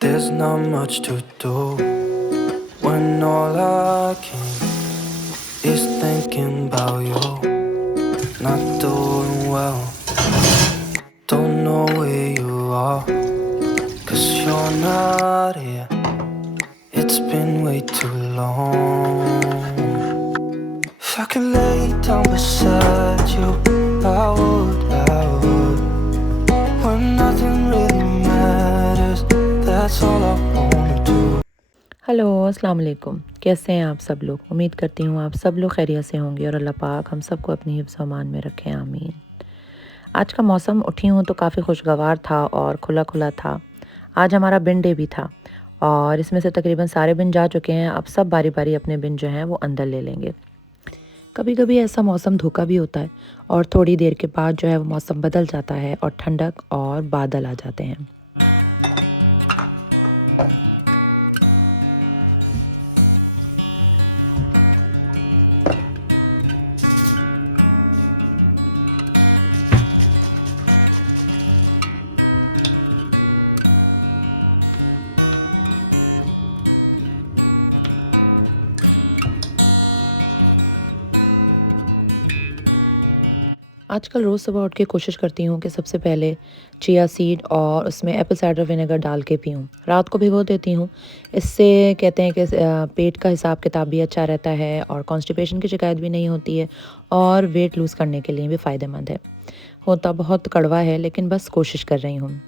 There's not much to do when all I can is thinking about you. Not doing well, don't know where you are, 'cause you're not here. It's been way too long. If I could lay down beside you, I would. When nothing really matters, that's all I wanna do. Hello अस्सलाम वालेकुम। कैसे हैं आप सब लोग? उम्मीद करती हूँ आप सब लोग खैरियत से होंगे और अल्लाह पाक हम सबको अपनी हिफ्ज़ अमान में रखें, आमीन। आज का मौसम उठी हूँ तो काफ़ी खुशगवार था और खुला खुला था। आज हमारा बिन डे भी था और इसमें से तकरीबन सारे बिन जा चुके हैं। अब सब बारी बारी अपने बिन जो हैं वो अंदर ले लेंगे। कभी कभी ऐसा मौसम धोखा भी होता है और थोड़ी देर के बाद जो है वो मौसम बदल जाता है और ठंडक और बादल आ जाते हैं। आजकल रोज़ सुबह उठ के कोशिश करती हूँ कि सबसे पहले चिया सीड और उसमें एप्पल साइडर विनेगर डाल के पीऊँ। रात को भिगो देती हूँ। इससे कहते हैं कि पेट का हिसाब किताब भी अच्छा रहता है और कॉन्स्टिपेशन की शिकायत भी नहीं होती है और वेट लूज़ करने के लिए भी फ़ायदेमंद है। होता बहुत कड़वा है लेकिन बस कोशिश कर रही हूँ।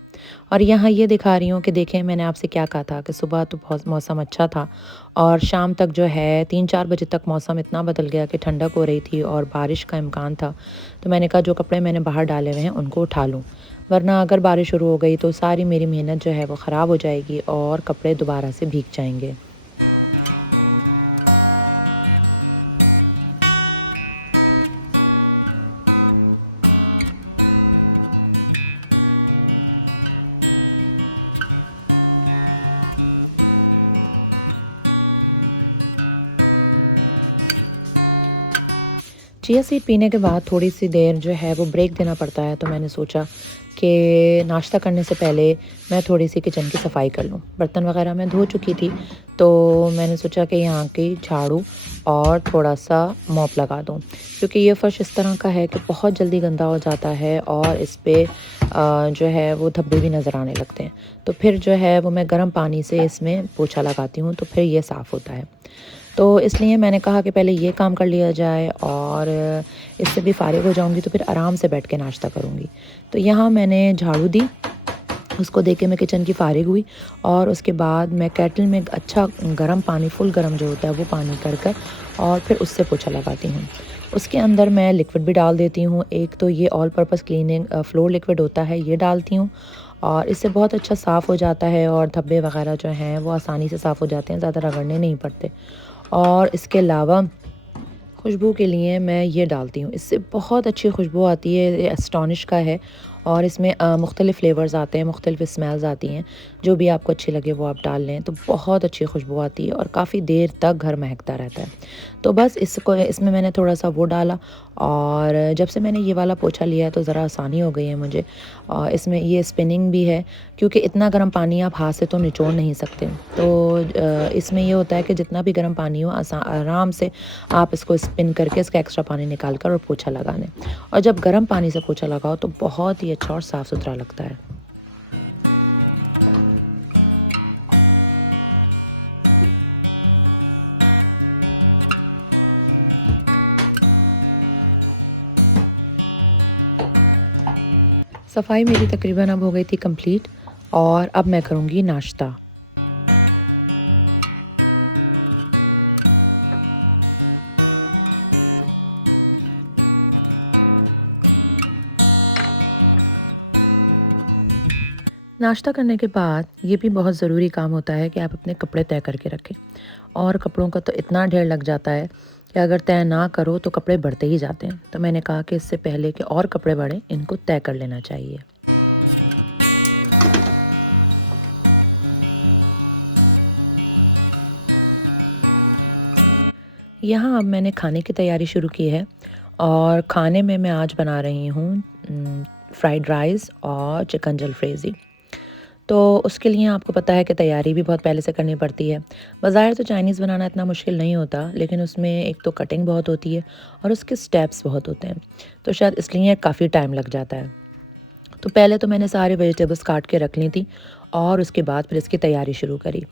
और यहाँ ये दिखा रही हूँ कि देखें मैंने आपसे क्या कहा था कि सुबह तो बहुत मौसम अच्छा था और शाम तक जो है 3-4 बजे तक मौसम इतना बदल गया कि ठंडक हो रही थी और बारिश का इम्कान था। तो मैंने कहा जो कपड़े मैंने बाहर डाले हुए हैं उनको उठा लूँ, वरना अगर बारिश शुरू हो गई तो सारी मेरी मेहनत जो है वो ख़राब हो जाएगी और कपड़े दोबारा से भीग जाएंगे। चिया सीड पीने के बाद थोड़ी सी देर जो है वो ब्रेक देना पड़ता है, तो मैंने सोचा कि नाश्ता करने से पहले मैं थोड़ी सी किचन की सफाई कर लूँ। बर्तन वगैरह मैं धो चुकी थी, तो मैंने सोचा कि यहाँ की झाड़ू और थोड़ा सा मॉप लगा दूँ, क्योंकि ये फ़र्श इस तरह का है कि बहुत जल्दी गंदा हो जाता है और इस पे जो है वो धब्बे भी नज़र आने लगते हैं। तो फिर जो है वो मैं गर्म पानी से इसमें पोछा लगाती हूँ, तो फिर ये साफ़ होता है। तो इसलिए मैंने कहा कि पहले ये काम कर लिया जाए और इससे भी फ़ारिग हो जाऊँगी तो फिर आराम से बैठ के नाश्ता करूँगी। तो यहाँ मैंने झाड़ू दी, उसको देके मैं किचन की फ़ारिग हुई और उसके बाद मैं केटल में अच्छा गर्म पानी, फुल गर्म जो होता है वो पानी कर कर और फिर उससे पोछा लगाती हूँ। उसके अंदर मैं लिक्विड भी डाल देती हूँ। एक तो ये all purpose cleaning floor liquid होता है, ये डालती हूँ और इससे बहुत अच्छा साफ़ हो जाता है और धब्बे वगैरह जो हैं वो आसानी से साफ़ हो जाते हैं, ज़्यादा रगड़ने नहीं पड़ते। और इसके अलावा खुशबू के लिए मैं ये डालती हूँ, इससे बहुत अच्छी खुशबू आती है। ये एस्टॉनिश का है और इसमें मुख्तलिफ़ फ्लेवर्स आते हैं, मुख्तलिफ़ स्मेल्स आती हैं। जो भी आपको अच्छी लगे वो आप डाल लें, तो बहुत अच्छी खुशबू आती है और काफ़ी देर तक घर महकता रहता है। तो बस इसको इसमें मैंने थोड़ा सा वो डाला और जब से मैंने ये वाला पोछा लिया है तो ज़रा आसानी हो गई है मुझे। और इसमें ये स्पिनिंग भी है, क्योंकि इतना गर्म पानी आप हाथ से तो निचोड़ नहीं सकते। तो इसमें ये होता है कि जितना भी गर्म पानी हो आराम से आप इसको स्पिन करके इसका एक्स्ट्रा पानी निकाल कर और पोछा लगा लें। और जब गर्म पानी से पोछा लगाओ तो बहुत ही अच्छा और साफ़ सुथरा लगता है। सफाई मेरी तकरीबन अब हो गई थी कंप्लीट और अब मैं करूँगी नाश्ता। नाश्ता करने के बाद ये भी बहुत ज़रूरी काम होता है कि आप अपने कपड़े तय करके रखें। और कपड़ों का तो इतना ढेर लग जाता है कि अगर तय ना करो तो कपड़े बढ़ते ही जाते हैं। तो मैंने कहा कि इससे पहले कि और कपड़े बढ़ें, इनको तय कर लेना चाहिए। यहाँ अब मैंने खाने की तैयारी शुरू की है और खाने में मैं आज बना रही हूँ फ्राइड राइस और चिकन जलफ्रेज़ी। तो उसके लिए आपको पता है कि तैयारी भी बहुत पहले से करनी पड़ती है। बज़ाहिर तो चाइनीज़ बनाना इतना मुश्किल नहीं होता, लेकिन उसमें एक तो कटिंग बहुत होती है और उसके स्टेप्स बहुत होते हैं, तो शायद इसलिए काफ़ी टाइम लग जाता है। तो पहले तो मैंने सारे वेजिटेबल्स काट के रख ली थी और उसके बाद फिर इसकी तैयारी शुरू करी।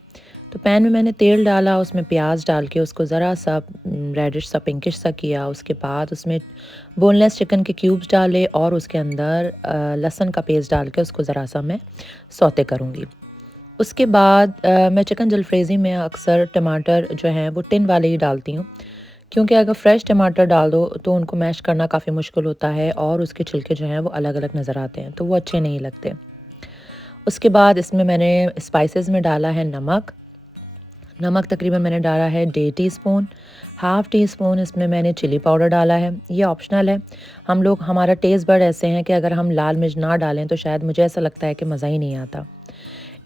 तो पैन में मैंने तेल डाला, उसमें प्याज डाल के उसको ज़रा सा रेडिश सा पिंकिश सा किया। उसके बाद उसमें बोनलेस चिकन के क्यूब्स डाले और उसके अंदर लहसुन का पेस्ट डाल के उसको ज़रा सा मैं सौते करूँगी। उसके बाद मैं चिकन जलफ्रेज़ी में अक्सर टमाटर जो हैं वो टिन वाले ही डालती हूँ, क्योंकि अगर फ्रेश टमाटर डाल दो तो उनको मैश करना काफ़ी मुश्किल होता है और उसके छिलके जो हैं वो अलग-अलग नज़र आते हैं, तो वो अच्छे नहीं लगते। उसके बाद इसमें मैंने स्पाइसेस में डाला है नमक। नमक तकरीबन मैंने डाला है 1.5 टीस्पून। हाफ़ टी स्पून इसमें मैंने चिली पाउडर डाला है, ये ऑप्शनल है। हम लोग हमारा टेस्ट बड ऐसे हैं कि अगर हम लाल मिर्च ना डालें तो शायद मुझे ऐसा लगता है कि मज़ा ही नहीं आता।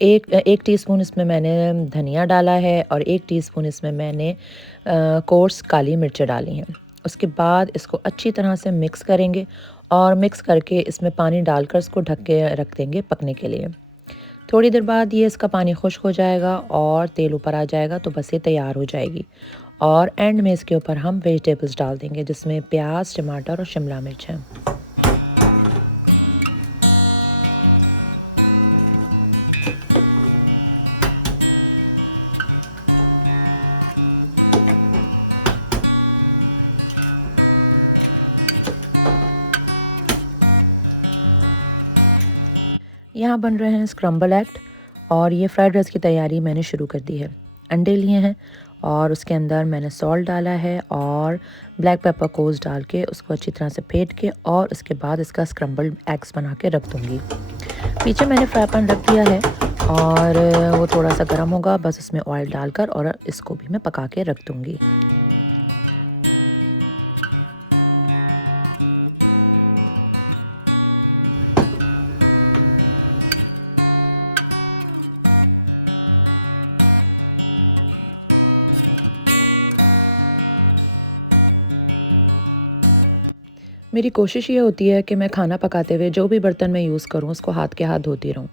एक टीस्पून इसमें मैंने धनिया डाला है और 1 टीस्पून इसमें मैंने कोर्स काली मिर्चें डाली हैं। उसके बाद इसको अच्छी तरह से मिक्स करेंगे और मिक्स करके इसमें पानी डालकर इसको ढक के रख देंगे पकने के लिए। थोड़ी देर बाद ये इसका पानी खुश्क हो जाएगा और तेल ऊपर आ जाएगा, तो बस ये तैयार हो जाएगी। और एंड में इसके ऊपर हम वेजिटेबल्स डाल देंगे, जिसमें प्याज, टमाटर और शिमला मिर्च है। यहाँ बन रहे हैं स्क्रम्बल एग और ये फ्राइड राइस की तैयारी मैंने शुरू कर दी है। अंडे लिए हैं और उसके अंदर मैंने सॉल्ट डाला है और ब्लैक पेपर कोस डाल के उसको अच्छी तरह से फेंट के और उसके बाद इसका स्क्रम्बल एग्स बना के रख दूँगी। पीछे मैंने फ्राई पैन रख दिया है और वो थोड़ा सा गर्म होगा, बस उसमें ऑयल डालकर और इसको भी मैं पका के रख दूँगी। मेरी कोशिश ये होती है कि मैं खाना पकाते हुए जो भी बर्तन मैं यूज़ करूँ उसको हाथ के हाथ धोती रहूँ।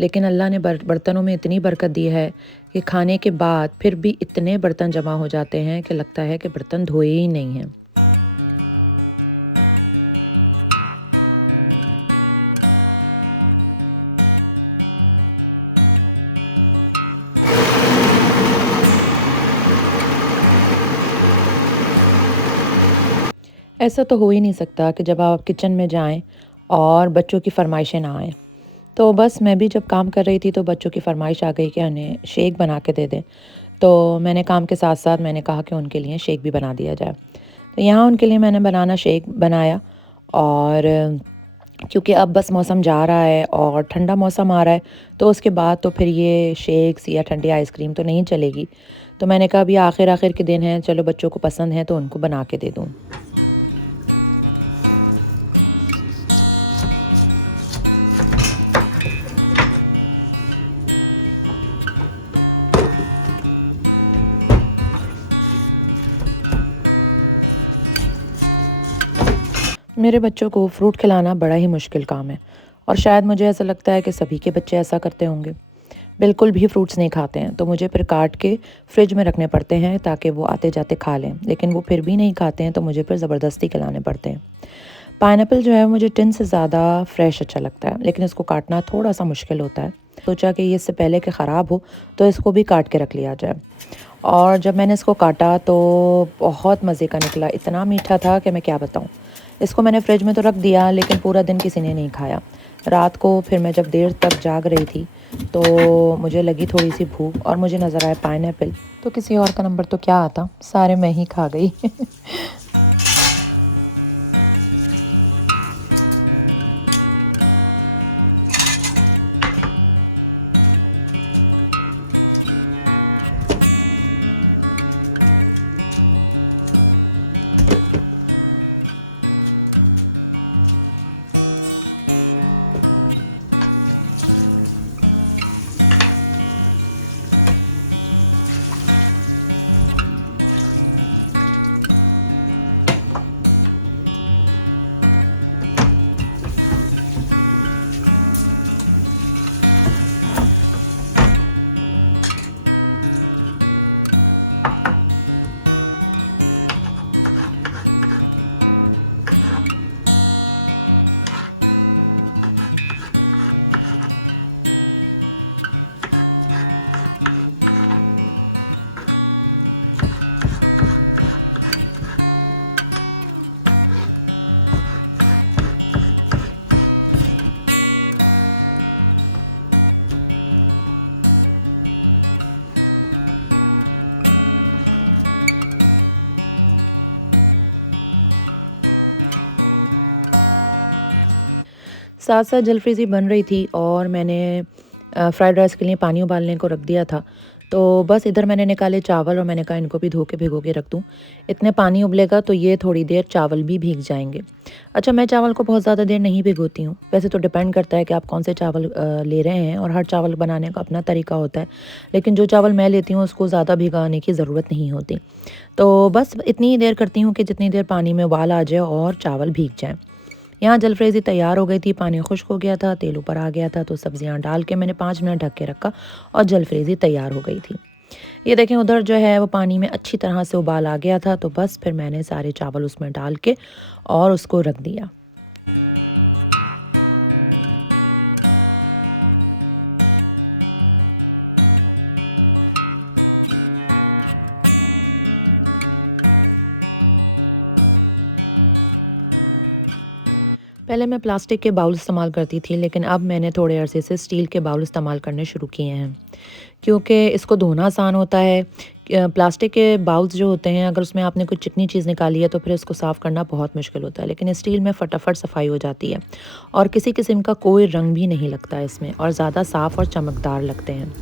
लेकिन अल्लाह ने बर्तनों में इतनी बरकत दी है कि खाने के बाद फिर भी इतने बर्तन जमा हो जाते हैं कि लगता है कि बर्तन धोए ही नहीं हैं। ऐसा तो हो ही नहीं सकता कि जब आप किचन में जाएं और बच्चों की फरमाइशें ना आएँ। तो बस मैं भी जब काम कर रही थी तो बच्चों की फरमाइश आ गई कि उन्हें शेक बना के दे दें। तो मैंने काम के साथ-साथ मैंने कहा कि उनके लिए शेक भी बना दिया जाए। तो यहाँ उनके लिए मैंने बनाना शेक बनाया और क्योंकि अब बस मौसम जा रहा है और ठंडा मौसम आ रहा है, तो उसके बाद तो फिर ये शेक्स या ठंडी आइसक्रीम तो नहीं चलेगी। तो मैंने कहा अभी आखिर-आखिर के दिन हैं, चलो बच्चों को पसंद है तो उनको बना के दे दूँ। मेरे बच्चों को फ्रूट खिलाना बड़ा ही मुश्किल काम है और शायद मुझे ऐसा लगता है कि सभी के बच्चे ऐसा करते होंगे। बिल्कुल भी फ्रूट्स नहीं खाते हैं, तो मुझे फिर काट के फ्रिज में रखने पड़ते हैं ताकि वो आते जाते खा लें, लेकिन वो फिर भी नहीं खाते हैं तो मुझे फिर ज़बरदस्ती खिलाने पड़ते हैं। पाइनएप्पल जो है मुझे टिन से ज़्यादा फ्रेश अच्छा लगता है, लेकिन इसको काटना थोड़ा सा मुश्किल होता है। सोचा कि ये इससे पहले कि ख़राब हो तो इसको भी काट के रख लिया जाए। और जब मैंने इसको काटा तो बहुत मज़े का निकला, इतना मीठा था कि मैं क्या बताऊँ। इसको मैंने फ्रिज में तो रख दिया, लेकिन पूरा दिन किसी ने नहीं खाया। रात को फिर मैं जब देर तक जाग रही थी तो मुझे लगी थोड़ी सी भूख और मुझे नज़र आया पाइनएप्पल, तो किसी और का नंबर तो क्या आता, सारे मैं ही खा गई। साथ साथ जलफ्रीज़ी बन रही थी और मैंने फ्राइड राइस के लिए पानी उबालने को रख दिया था। तो बस इधर मैंने निकाले चावल और मैंने कहा इनको भी धो के भिगो के रख दूँ। इतने पानी उबलेगा तो ये थोड़ी देर चावल भी भीग जाएँगे। अच्छा, मैं चावल को बहुत ज़्यादा देर नहीं भिगोती हूँ। वैसे तो डिपेंड करता है कि आप कौन से चावल ले रहे हैं और हर चावल बनाने का अपना तरीका होता है। लेकिन जो चावल मैं लेती हूँ उसको ज़्यादा भिगाने की ज़रूरत नहीं होती। तो बस इतनी ही देर करती हूँ कि जितनी देर पानी में उबाल आ जाए और चावल भीग जाएँ। यहाँ जलफ्रेज़ी तैयार हो गई थी, पानी खुश्क हो गया था, तेल ऊपर आ गया था, तो सब्जियाँ डाल के मैंने 5 मिनट ढक के रखा और जलफ्रेज़ी तैयार हो गई थी। ये देखें उधर जो है वो पानी में अच्छी तरह से उबाल आ गया था, तो बस फिर मैंने सारे चावल उसमें डाल के और उसको रख दिया। पहले मैं प्लास्टिक के बाउल इस्तेमाल करती थी, लेकिन अब मैंने थोड़े अरसे से स्टील के बाउल इस्तेमाल करने शुरू किए हैं, क्योंकि इसको धोना आसान होता है। प्लास्टिक के बाउल्स जो होते हैं, अगर उसमें आपने कोई चिकनी चीज़ निकाली है तो फिर इसको साफ़ करना बहुत मुश्किल होता है, लेकिन स्टील में फटाफट सफाई हो जाती है और किसी किस्म का कोई रंग भी नहीं लगता है इसमें और ज़्यादा साफ़ और चमकदार लगते हैं।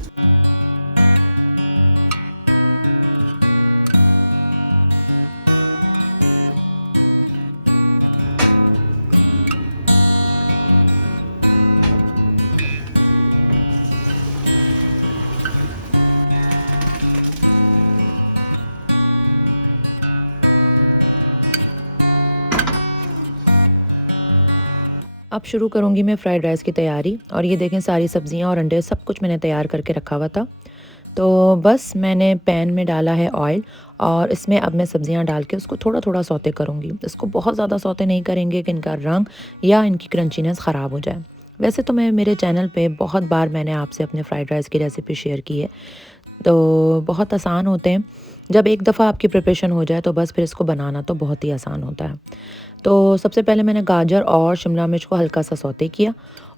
अब शुरू करूँगी मैं फ्राइड राइस की तैयारी और ये देखें सारी सब्जियां और अंडे सब कुछ मैंने तैयार करके रखा हुआ था। तो बस मैंने पैन में डाला है ऑयल और इसमें अब मैं सब्जियां डाल के उसको थोड़ा थोड़ा सौते करूँगी। इसको बहुत ज़्यादा सौते नहीं करेंगे कि इनका रंग या इनकी क्रंचीनेस ख़राब हो जाए। वैसे तो मैं मेरे चैनल पे बहुत बार मैंने आपसे अपने फ्राइड राइस की रेसिपी शेयर की है, तो बहुत आसान होते हैं। जब एक दफ़ा आपकी प्रिपरेशन हो जाए तो बस फिर इसको बनाना तो बहुत ही आसान होता है। तो सबसे पहले मैंने गाजर और शिमला मिर्च को हल्का सा सौते किया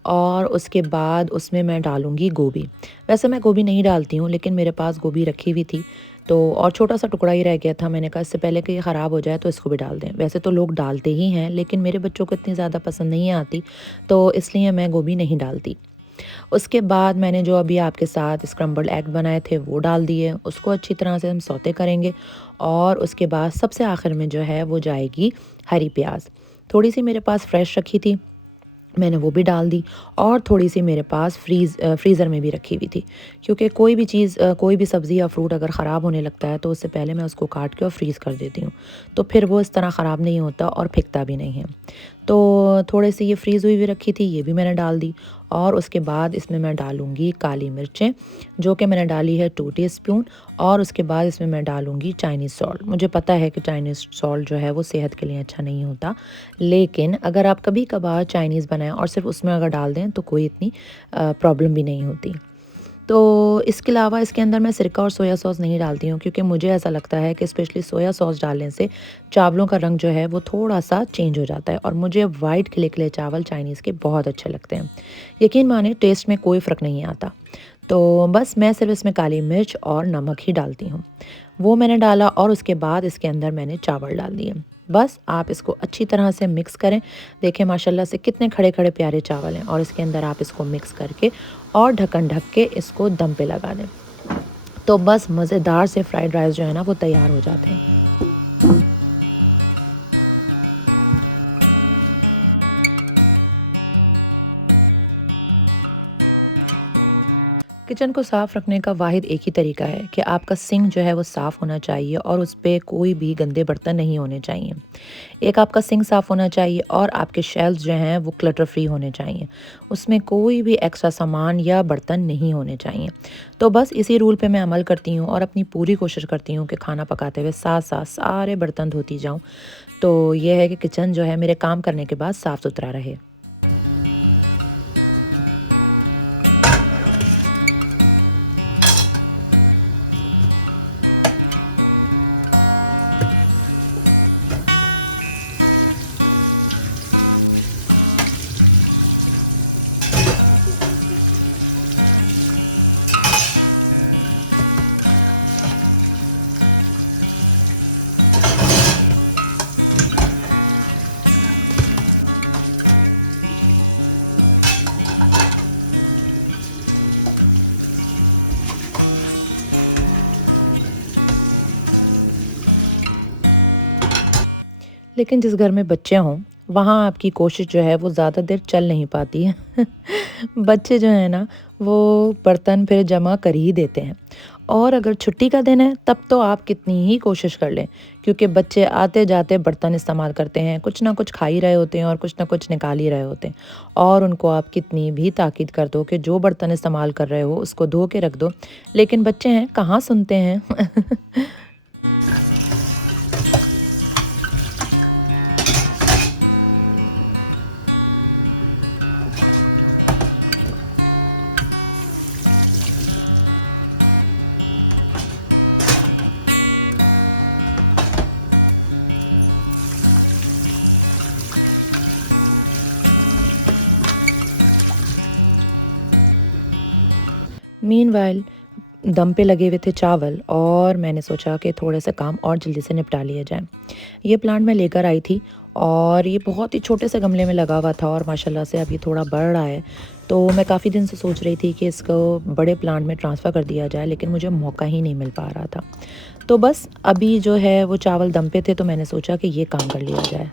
और उसके बाद उसमें मैं डालूँगी गोभी। वैसे मैं गोभी नहीं डालती हूँ, लेकिन मेरे पास गोभी रखी हुई थी तो और छोटा-सा टुकड़ा ही रह गया था। मैंने कहा इससे पहले कि ये ख़राब हो जाए तो इसको भी डाल दें। वैसे तो लोग डालते ही हैं, लेकिन मेरे बच्चों को इतनी ज़्यादा पसंद नहीं आती, तो इसलिए मैं गोभी नहीं डालती। उसके बाद मैंने जो अभी आपके साथ स्क्रम्बल्ड एग बनाए थे वो डाल दिए, उसको अच्छी तरह से हम सौते करेंगे और उसके बाद सबसे आखिर में जो है वो जाएगी हरी प्याज। थोड़ी सी मेरे पास फ्रेश रखी थी, मैंने वो भी डाल दी और थोड़ी सी मेरे पास फ्रीज़र में भी रखी हुई थी, क्योंकि कोई भी चीज़ कोई भी सब्ज़ी या फ्रूट अगर ख़राब होने लगता है तो उससे पहले मैं उसको काट के और फ्रीज़ कर देती हूँ, तो फिर वो इस तरह ख़राब नहीं होता और फिकता भी नहीं है। तो थोड़े से ये फ्रीज़ हुई भी रखी थी, ये भी मैंने डाल दी और उसके बाद इसमें मैं डालूँगी काली मिर्चें, जो कि मैंने डाली है 2 टीस्पून और उसके बाद इसमें मैं डालूँगी चाइनीज़ सॉल्ट। मुझे पता है कि चाइनीज़ सॉल्ट जो है वो सेहत के लिए अच्छा नहीं होता, लेकिन अगर आप कभी-कभार चाइनीज़ बनाएँ और सिर्फ़ उसमें अगर डाल दें तो कोई इतनी प्रॉब्लम भी नहीं होती। तो इसके अलावा इसके अंदर मैं सिरका और सोया सॉस नहीं डालती हूँ, क्योंकि मुझे ऐसा लगता है कि स्पेशली सोया सॉस डालने से चावलों का रंग जो है वो थोड़ा-सा चेंज हो जाता है और मुझे वाइट खिले-खिले चावल चाइनीज़ के बहुत अच्छे लगते हैं। यकीन मानिए टेस्ट में कोई फ़र्क नहीं आता। तो बस मैं सिर्फ़ इसमें काली मिर्च और नमक ही डालती हूँ। वो मैंने डाला और उसके बाद इसके अंदर मैंने चावल डाल दिए। बस आप इसको अच्छी तरह से मिक्स करें। देखें माशाल्लाह से कितने खड़े-खड़े प्यारे चावल हैं और इसके अंदर आप इसको मिक्स करके और ढक्कन ढक के इसको दम पे लगा दें। तो बस मज़ेदार से फ्राइड राइस जो है ना वो तैयार हो जाते हैं। किचन को साफ़ रखने का वाहिद एक ही तरीका है कि आपका सिंक जो है वो साफ़ होना चाहिए और उस पे कोई भी गंदे बर्तन नहीं होने चाहिए। एक आपका सिंक साफ़ होना चाहिए और आपके शेल्व्स जो हैं वो क्लटर फ्री होने चाहिए। उसमें कोई भी एक्स्ट्रा सामान या बर्तन नहीं होने चाहिए। तो बस इसी रूल पे मैं अमल करती हूँ और अपनी पूरी कोशिश करती हूँ कि खाना पकाते हुए साथ-साथ सारे बर्तन धोती जाऊँ। तो ये है कि किचन जो है मेरे काम करने के बाद साफ़-सुथरा रहे। लेकिन जिस घर में बच्चे हों, वहाँ आपकी कोशिश जो है वो ज़्यादा देर चल नहीं पाती है। बच्चे जो हैं ना, वो बर्तन फिर जमा कर ही देते हैं। और अगर छुट्टी का दिन है, तब तो आप कितनी ही कोशिश कर लें, क्योंकि बच्चे आते-जाते बर्तन इस्तेमाल करते हैं, कुछ ना कुछ खा ही रहे होते हैं और कुछ ना कुछ निकाल ही रहे होते हैं। और उनको आप कितनी भी ताकीद कर दो कि जो बर्तन इस्तेमाल कर रहे हो, उसको धो के रख दो, लेकिन बच्चे हैं, कहाँ सुनते हैं। मीनवाइल दम पे लगे हुए थे चावल और मैंने सोचा कि थोड़े से काम और जल्दी से निपटा लिया जाए। ये प्लांट मैं लेकर आई थी और ये बहुत ही छोटे से गमले में लगा हुआ था और माशाल्लाह से अब ये थोड़ा बढ़ रहा है। तो मैं काफ़ी दिन से सोच रही थी कि इसको बड़े प्लांट में ट्रांसफ़र कर दिया जाए, लेकिन मुझे मौका ही नहीं मिल पा रहा था। तो बस अभी जो है वो चावल दम पे थे, तो मैंने सोचा कि ये काम कर लिया जाए।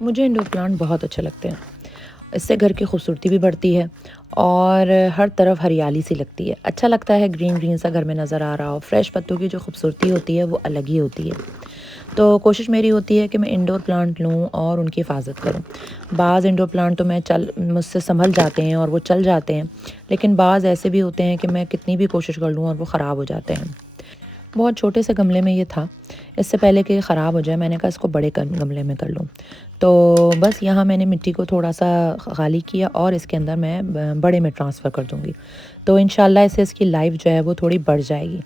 मुझे इंडोर प्लांट बहुत अच्छे लगते हैं। इससे घर की खूबसूरती भी बढ़ती है और हर तरफ हरियाली सी लगती है। अच्छा लगता है ग्रीन ग्रीन सा घर में नज़र आ रहा हो। फ्रेश पत्तों की जो खूबसूरती होती है वो अलग ही होती है। तो कोशिश मेरी होती है कि मैं इंडोर प्लांट लूँ और उनकी हिफाजत करूँ। बाज़ इंडोर प्लांट तो मैं चल मुझसे संभल जाते हैं और वो चल जाते हैं, लेकिन बाज़ ऐसे भी होते हैं कि मैं कितनी भी कोशिश कर लूँ और वो ख़राब हो जाते हैं। बहुत छोटे से गमले में ये था। इससे पहले कि ये ख़राब हो जाए, मैंने कहा इसको बड़े गमले में कर लूँ। तो बस यहाँ मैंने मिट्टी को थोड़ा-सा खाली किया और इसके अंदर मैं बड़े में ट्रांसफ़र कर दूँगी। तो इंशाल्लाह इससे इसकी लाइफ़ जो है वो थोड़ी बढ़ जाएगी।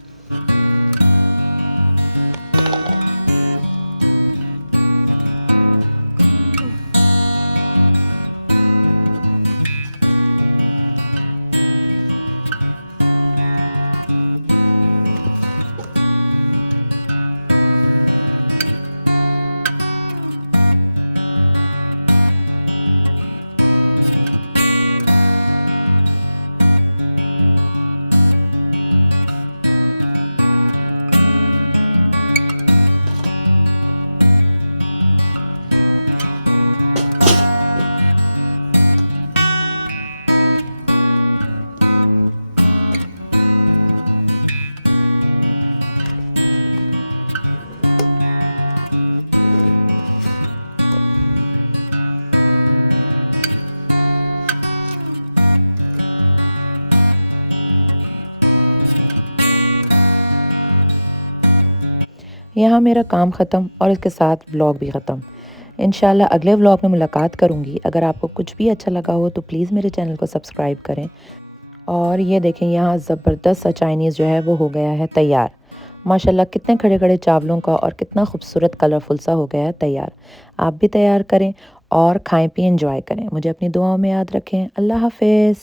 यहाँ मेरा काम ख़त्म और इसके साथ व्लॉग भी ख़त्म। इंशाल्लाह अगले व्लॉग में मुलाकात करूँगी। अगर आपको कुछ भी अच्छा लगा हो तो प्लीज़ मेरे चैनल को सब्सक्राइब करें। और ये देखें, यहाँ ज़बरदस्त सा चाइनीज़ जो है वो हो गया है तैयार। माशाल्लाह कितने खड़े-खड़े चावलों का और कितना खूबसूरत कलरफुल सा हो गया है तैयार। आप भी तैयार करें और खाएँ पिएँ एंजॉय करें। मुझे अपनी दुआओं में याद रखें। अल्लाह हाफ़िज़।